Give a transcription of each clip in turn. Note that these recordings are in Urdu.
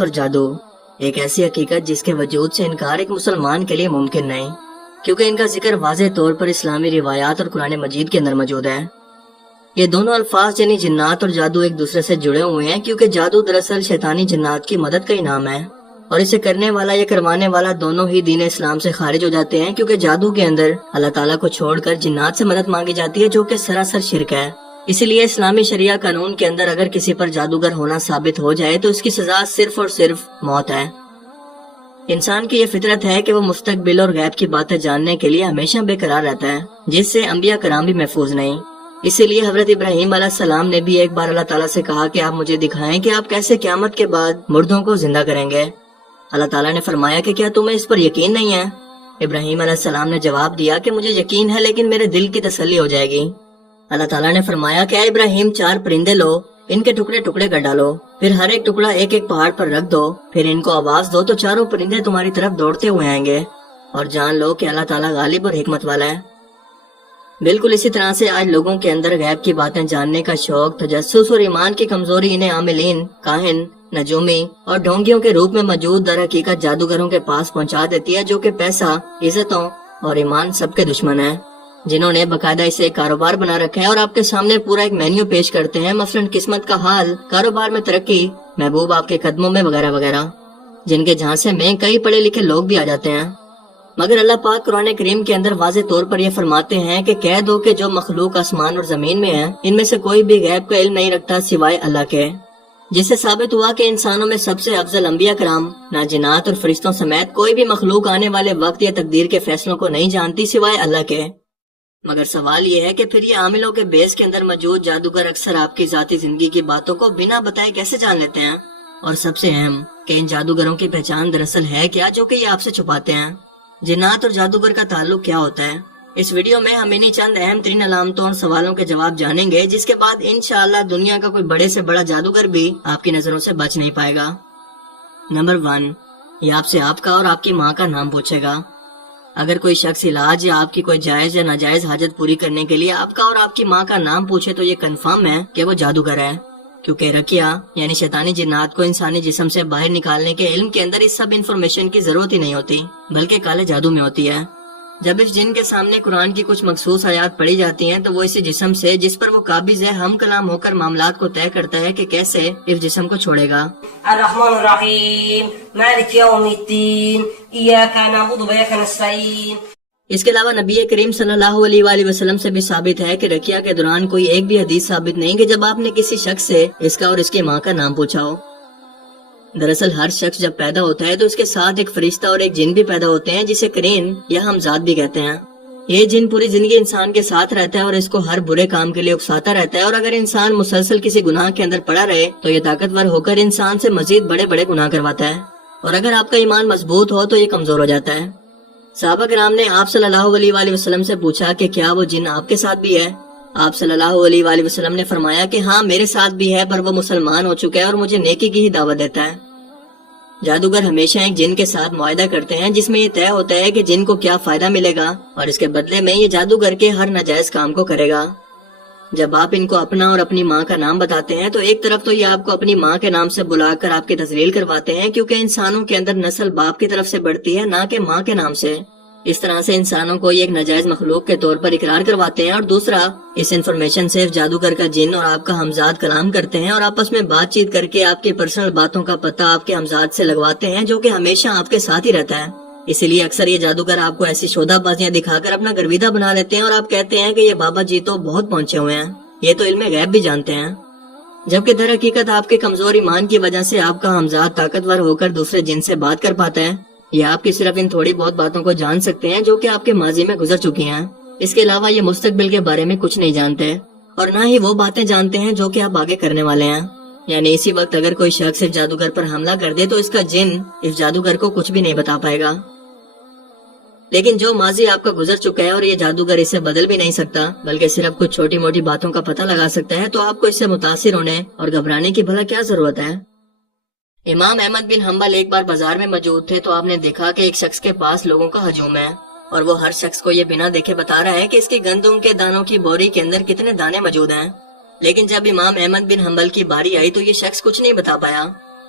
اور جادو ایک ایسی حقیقت جس کے وجود سے انکار ایک مسلمان کے لیے ممکن نہیں، کیونکہ ان کا ذکر واضح طور پر اسلامی روایات اور قرآن مجید کے اندر موجود ہے۔ یہ دونوں الفاظ یعنی جنات اور جادو ایک دوسرے سے جڑے ہوئے ہیں، کیونکہ جادو دراصل شیطانی جنات کی مدد کا انعام ہے، اور اسے کرنے والا یا کروانے والا دونوں ہی دین اسلام سے خارج ہو جاتے ہیں، کیونکہ جادو کے اندر اللہ تعالیٰ کو چھوڑ کر جنات سے مدد مانگی جاتی ہے، جو کہ سراسر شرک ہے۔ اسی لیے اسلامی شریعہ قانون کے اندر اگر کسی پر جادوگر ہونا ثابت ہو جائے تو اس کی سزا صرف اور صرف موت ہے۔ انسان کی یہ فطرت ہے کہ وہ مستقبل اور غیب کی باتیں جاننے کے لیے ہمیشہ بے قرار رہتا ہے، جس سے انبیاء کرام بھی محفوظ نہیں۔ اسی لیے حضرت ابراہیم علیہ السلام نے بھی ایک بار اللہ تعالیٰ سے کہا کہ آپ مجھے دکھائیں کہ آپ کیسے قیامت کے بعد مردوں کو زندہ کریں گے۔ اللہ تعالیٰ نے فرمایا کہ کیا تمہیں اس پر یقین نہیں ہے؟ ابراہیم علیہ السلام نے جواب دیا کہ مجھے یقین ہے، لیکن میرے دل کی تسلی ہو جائے گی۔ اللہ تعالیٰ نے فرمایا کہ اے ابراہیم 4 پرندے لو، ان کے ٹکڑے ٹکڑے کر ڈالو، پھر ہر ایک ٹکڑا ایک ایک پہاڑ پر رکھ دو، پھر ان کو آواز دو تو چاروں پرندے تمہاری طرف دوڑتے ہوئے آئیں گے، اور جان لو کہ اللہ تعالیٰ غالب اور حکمت والا ہے۔ بالکل اسی طرح سے آج لوگوں کے اندر غیب کی باتیں جاننے کا شوق، تجسس اور ایمان کی کمزوری انہیں عاملین، کاہن، نجومی اور ڈھونگیوں کے روپ میں موجود در حقیقت جادوگروں کے پاس پہنچا دیتی ہے، جو کہ پیسہ، عزتوں اور ایمان سب کے دشمن ہیں، جنہوں نے باقاعدہ اسے ایک کاروبار بنا رکھا ہے اور آپ کے سامنے پورا ایک مینیو پیش کرتے ہیں، مثلاً قسمت کا حال، کاروبار میں ترقی، محبوب آپ کے قدموں میں وغیرہ وغیرہ، جن کے جھانسے میں کئی پڑھے لکھے لوگ بھی آ جاتے ہیں۔ مگر اللہ پاک قرآن کریم کے اندر واضح طور پر یہ فرماتے ہیں کہ کہہ دو کہ جو مخلوق آسمان اور زمین میں ہے، ان میں سے کوئی بھی غیب کا علم نہیں رکھتا سوائے اللہ کے، جس سے ثابت ہوا کہ انسانوں میں سب سے افضل انبیاء کرام، نہ جنات اور فرشتوں سمیت کوئی بھی مخلوق آنے والے وقت یا تقدیر کے فیصلوں کو نہیں جانتی سوائے اللہ کے۔ مگر سوال یہ ہے کہ پھر یہ عاملوں کے بیس کے اندر موجود جادوگر اکثر آپ کی ذاتی زندگی کی باتوں کو بنا بتائے کیسے جان لیتے ہیں؟ اور سب سے اہم کہ ان جادوگروں کی پہچان دراصل ہے کیا جو کہ یہ آپ سے چھپاتے ہیں؟ جنات اور جادوگر کا تعلق کیا ہوتا ہے؟ اس ویڈیو میں ہم انہی چند اہم ترین علامتوں اور سوالوں کے جواب جانیں گے، جس کے بعد انشاءاللہ دنیا کا کوئی بڑے سے بڑا جادوگر بھی آپ کی نظروں سے بچ نہیں پائے گا۔ نمبر 1، یہ آپ سے آپ کا اور آپ کی ماں کا نام پوچھے گا۔ اگر کوئی شخص علاج یا آپ کی کوئی جائز یا ناجائز حاجت پوری کرنے کے لیے آپ کا اور آپ کی ماں کا نام پوچھے تو یہ کنفرم ہے کہ وہ جادوگر ہے، کیونکہ رقیہ یعنی شیطانی جنات کو انسانی جسم سے باہر نکالنے کے علم کے اندر اس سب انفارمیشن کی ضرورت ہی نہیں ہوتی، بلکہ کالے جادو میں ہوتی ہے۔ جب اس جن کے سامنے قرآن کی کچھ مخصوص آیات پڑھی جاتی ہیں تو وہ اسی جسم سے جس پر وہ قابض ہے ہم کلام ہو کر معاملات کو طے کرتا ہے کہ کیسے اس جسم کو چھوڑے گا۔ الرحمن الرحیم مالک یوم الدین ایاک نعبد و ایاک نستعین۔ اس کے علاوہ نبی کریم صلی اللہ علیہ وآلہ وسلم سے بھی ثابت ہے کہ رقیہ کے دوران کوئی ایک بھی حدیث ثابت نہیں کہ جب آپ نے کسی شخص سے اس کا اور اس کی ماں کا نام پوچھا ہو۔ دراصل ہر شخص جب پیدا ہوتا ہے تو اس کے ساتھ ایک فرشتہ اور ایک جن بھی پیدا ہوتے ہیں، جسے قرین یا ہمزاد بھی کہتے ہیں۔ یہ جن پوری زندگی انسان کے ساتھ رہتا ہے اور اس کو ہر برے کام کے لیے اکساتا رہتا ہے، اور اگر انسان مسلسل کسی گناہ کے اندر پڑا رہے تو یہ طاقتور ہو کر انسان سے مزید بڑے بڑے گناہ کرواتا ہے، اور اگر آپ کا ایمان مضبوط ہو تو یہ کمزور ہو جاتا ہے۔ صحابہ کرام نے آپ صلی اللہ علیہ وآلہ وسلم سے پوچھا کہ کیا وہ جن آپ کے ساتھ بھی ہے؟ آپ صلی اللہ علیہ وآلہ وسلم نے فرمایا کہ ہاں میرے ساتھ بھی ہے، پر وہ مسلمان ہو چکا ہے اور مجھے نیکی کی ہی دعوت دیتا ہے۔ جادوگر ہمیشہ ایک جن کے ساتھ معاہدہ کرتے ہیں جس میں یہ طے ہوتا ہے کہ جن کو کیا فائدہ ملے گا، اور اس کے بدلے میں یہ جادوگر کے ہر ناجائز کام کو کرے گا۔ جب آپ ان کو اپنا اور اپنی ماں کا نام بتاتے ہیں تو ایک طرف تو یہ آپ کو اپنی ماں کے نام سے بلا کر آپ کی تذلیل کرواتے ہیں، کیونکہ انسانوں کے اندر نسل باپ کی طرف سے بڑھتی ہے نہ کہ ماں کے نام سے۔ اس طرح سے انسانوں کو یہ ایک ناجائز مخلوق کے طور پر اقرار کرواتے ہیں، اور دوسرا اس انفارمیشن سے جادوگر کا جن اور آپ کا ہمزاد کلام کرتے ہیں اور آپس میں بات چیت کر کے آپ کی پرسنل باتوں کا پتہ آپ کے ہمزاد سے لگواتے ہیں، جو کہ ہمیشہ آپ کے ساتھ ہی رہتا ہے۔ اسی لیے اکثر یہ جادوگر آپ کو ایسی شودہ بازیاں دکھا کر اپنا گرویدہ بنا لیتے ہیں، اور آپ کہتے ہیں کہ یہ بابا جی تو بہت پہنچے ہوئے ہیں، یہ تو علم غیب بھی جانتے ہیں، جبکہ در حقیقت آپ کے کمزور ایمان کی وجہ سے آپ کا ہمزاد طاقتور ہو کر دوسرے جن سے بات کر پاتا ہے۔ یہ آپ کی صرف ان تھوڑی بہت باتوں کو جان سکتے ہیں جو کہ آپ کے ماضی میں گزر چکی ہیں، اس کے علاوہ یہ مستقبل کے بارے میں کچھ نہیں جانتے، اور نہ ہی وہ باتیں جانتے ہیں جو کہ آپ آگے کرنے والے ہیں۔ یعنی اسی وقت اگر کوئی شخص اس جادوگر پر حملہ کر دے تو اس کا جن اس جادوگر کو کچھ بھی نہیں بتا پائے گا، لیکن جو ماضی آپ کا گزر چکا ہے اور یہ جادوگر اسے بدل بھی نہیں سکتا، بلکہ صرف کچھ چھوٹی موٹی باتوں کا پتہ لگا سکتا ہے، تو آپ کو اس سے متاثر ہونے اور گھبرانے کی بھلا کیا ضرورت ہے؟ امام احمد بن حنبل ایک بار بازار میں موجود تھے تو آپ نے دیکھا کہ ایک شخص کے پاس لوگوں کا ہجوم ہے، اور وہ ہر شخص کو یہ بنا دیکھے بتا رہا ہے کہ اس کی گندم کے دانوں کی بوری کے اندر کتنے دانے موجود ہیں۔ لیکن جب امام احمد بن حنبل کی باری آئی تو یہ شخص کچھ نہیں بتا پایا۔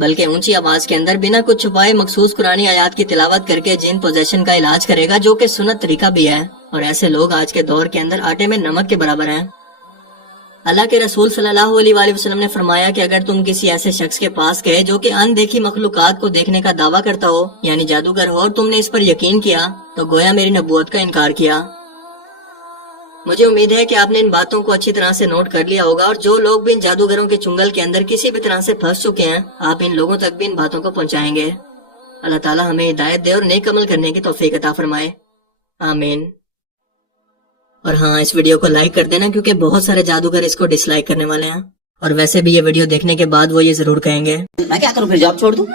بلکہ اونچی آواز کے اندر بنا کچھ چھپائے مخصوص قرآنی آیات کی تلاوت کر کے جن پوزیشن کا علاج کرے گا، جو کہ سنت طریقہ بھی ہے، اور ایسے لوگ آج کے دور کے اندر آٹے میں نمک کے برابر ہیں۔ اللہ کے رسول صلی اللہ علیہ وآلہ وسلم نے فرمایا کہ اگر تم کسی ایسے شخص کے پاس گئے جو کہ ان دیکھی مخلوقات کو دیکھنے کا دعویٰ کرتا ہو، یعنی جادوگر ہو، اور تم نے اس پر یقین کیا تو گویا میری نبوت کا انکار کیا۔ مجھے امید ہے کہ آپ نے ان باتوں کو اچھی طرح سے نوٹ کر لیا ہوگا، اور جو لوگ بھی ان جادوگروں کے چنگل کے اندر کسی بھی طرح سے پھنس چکے ہیں، آپ ان لوگوں تک بھی ان باتوں کو پہنچائیں گے۔ اللہ تعالی ہمیں ہدایت دے اور نیک عمل کرنے کی توفیق عطا فرمائے، آمین۔ اور ہاں، اس ویڈیو کو لائک کر دینا کیونکہ بہت سارے جادوگر اس کو ڈس لائک کرنے والے ہیں، اور ویسے بھی یہ ویڈیو دیکھنے کے بعد وہ یہ ضرور کہیں گے میں کیا کروں پھر، جاب چھوڑ دوں؟